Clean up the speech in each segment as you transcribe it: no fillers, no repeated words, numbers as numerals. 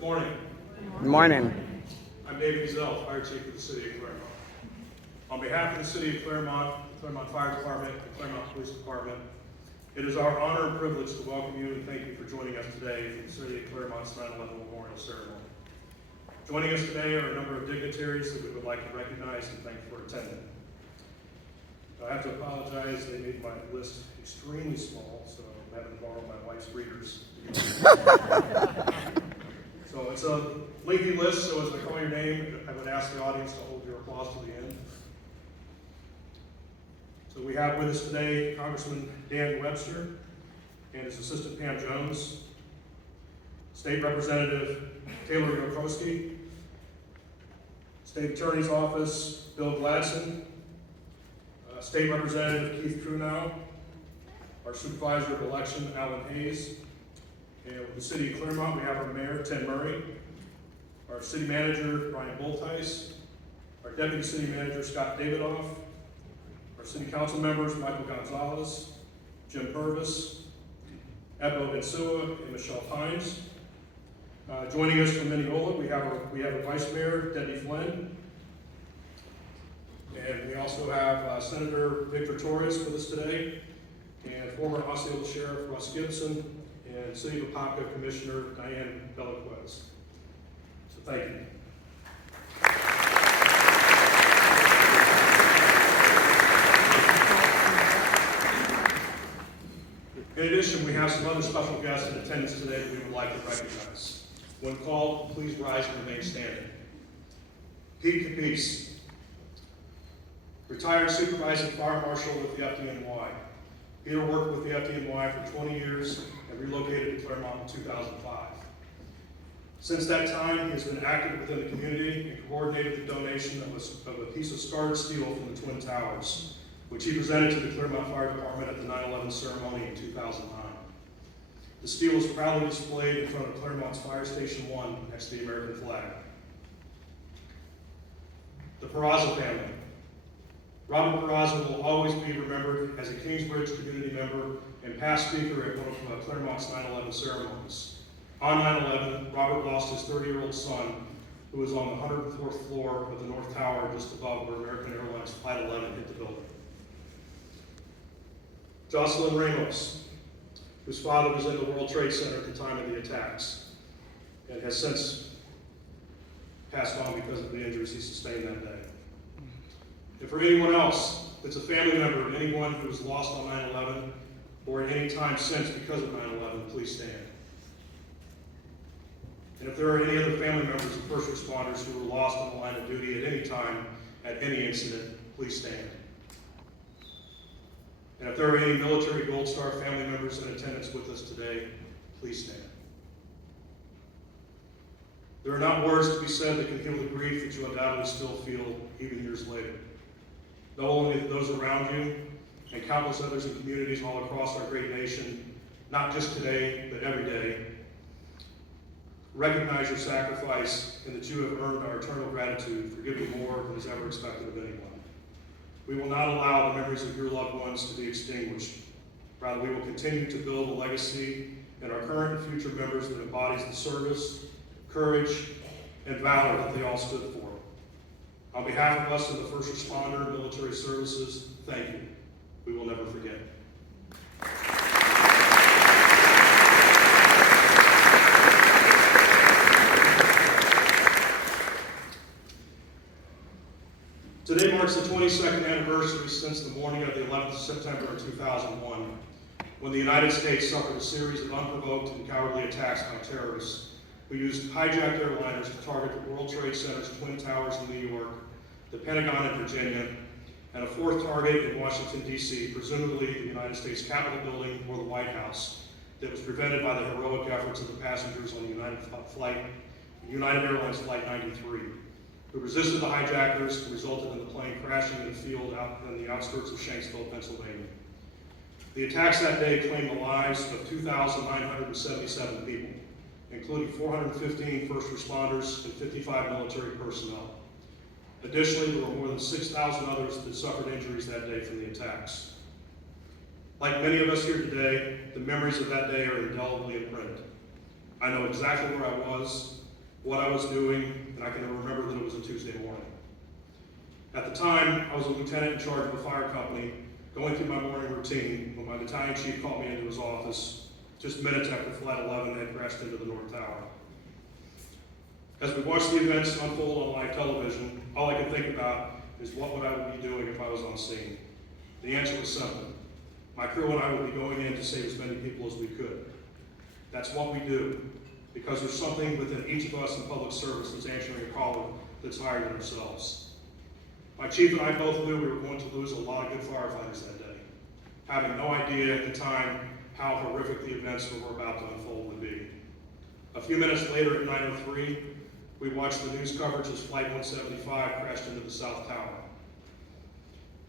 Good morning. Good morning. I'm David Gazelle, Fire Chief of the City of Claremont. On behalf of the City of Claremont, the Claremont Fire Department, the Claremont Police Department, it is our honor and privilege to welcome you and thank you for joining us today for the City of Claremont's 9/11 Memorial Ceremony. Joining us today are a number of dignitaries that we would like to recognize and thank for attending. I have to apologize, they made my list extremely small, so I'm having to borrow my wife's readers. So it's a lengthy list, so as I call your name, I would ask the audience to hold your applause to the end. So we have with us today Congressman Dan Webster and his assistant Pam Jones, State Representative Taylor Yokoski, State Attorney's Office Bill Gladson, State Representative Keith Trunow, our Supervisor of Election Alan Hayes, and with the City of Claremont we have our Mayor Tim Murray, our City Manager Brian Boltheis, our Deputy City Manager Scott Davidoff, our City Council members Michael Gonzalez, Jim Purvis, Ebo Insua, and Michelle Pines. Joining us from Mineola, we have a Vice Mayor, Debbie Flynn, and we also have Senator Victor Torres with us today, and former Osceola Sheriff Russ Gibson, and City of Apopka Commissioner Diane Belaquez. So thank you. In addition, we have some other special guests in attendance today that we would like to recognize. When called, please rise and remain standing. Pete Capice, retired supervising fire marshal with the FDNY. Peter worked with the FDNY for 20 years and relocated to Claremont in 2005. Since that time, he has been active within the community and coordinated the donation of a piece of scarred steel from the Twin Towers, which he presented to the Claremont Fire Department at the 9/11 ceremony in 2009. The steel is proudly displayed in front of Claremont's Fire Station 1 next to the American flag. The Peraza family. Robert Peraza will always be remembered as a Kingsbridge community member and past speaker at one of Claremont's 9/11 ceremonies. On 9/11, Robert lost his 30-year-old son, who was on the 104th floor of the North Tower just above where American Airlines Flight 11 hit the building. Jocelyn Ramos, whose father was in the World Trade Center at the time of the attacks and has since passed on because of the injuries he sustained that day. And for anyone else that's a family member of anyone who was lost on 9/11 or at any time since because of 9/11, please stand. And if there are any other family members of first responders who were lost on the line of duty at any time, at any incident, please stand. And if there are any military Gold Star family members in attendance with us today, please stand. There are not words to be said that can heal the grief that you undoubtedly still feel even years later. Not only those around you and countless others in communities all across our great nation, not just today, but every day, recognize your sacrifice and that you have earned our eternal gratitude for giving more than is ever expected of anyone. We will not allow the memories of your loved ones to be extinguished. Rather, we will continue to build a legacy in our current and future members that embodies the service, courage, and valor that they all stood for. On behalf of us in the first responder and military services, thank you. We will never forget. Today marks the 22nd anniversary since the morning of the 11th of September of 2001, when the United States suffered a series of unprovoked and cowardly attacks by terrorists who used hijacked airliners to target the World Trade Center's Twin Towers in New York, the Pentagon in Virginia, and a fourth target in Washington, D.C., presumably the United States Capitol building or the White House, that was prevented by the heroic efforts of the passengers on United Airlines Flight 93. Who resisted the hijackers and resulted in the plane crashing in a field out in the outskirts of Shanksville, Pennsylvania. The attacks that day claimed the lives of 2,977 people, including 415 first responders and 55 military personnel. Additionally, there were more than 6,000 others that suffered injuries that day from the attacks. Like many of us here today, the memories of that day are indelibly imprinted. I know exactly where I was, what I was doing, and I can remember that it was a Tuesday morning. At the time, I was a lieutenant in charge of a fire company, going through my morning routine when my battalion chief called me into his office just minutes after Flight 11 had crashed into the North Tower. As we watched the events unfold on live television, all I could think about is what would I be doing if I was on scene. The answer was simple. My crew and I would be going in to save as many people as we could. That's what we do, because there's something within each of us in public service that's answering a call that's higher than ourselves. My chief and I both knew we were going to lose a lot of good firefighters that day, having no idea at the time how horrific the events that were about to unfold would be. A few minutes later at 9:03, we watched the news coverage as Flight 175 crashed into the South Tower.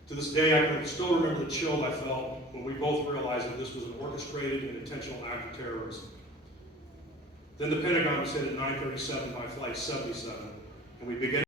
To this day, I can still remember the chill I felt when we both realized that this was an orchestrated and intentional act of terrorism. Then the Pentagon was hit at 9:37 by Flight 77, and we began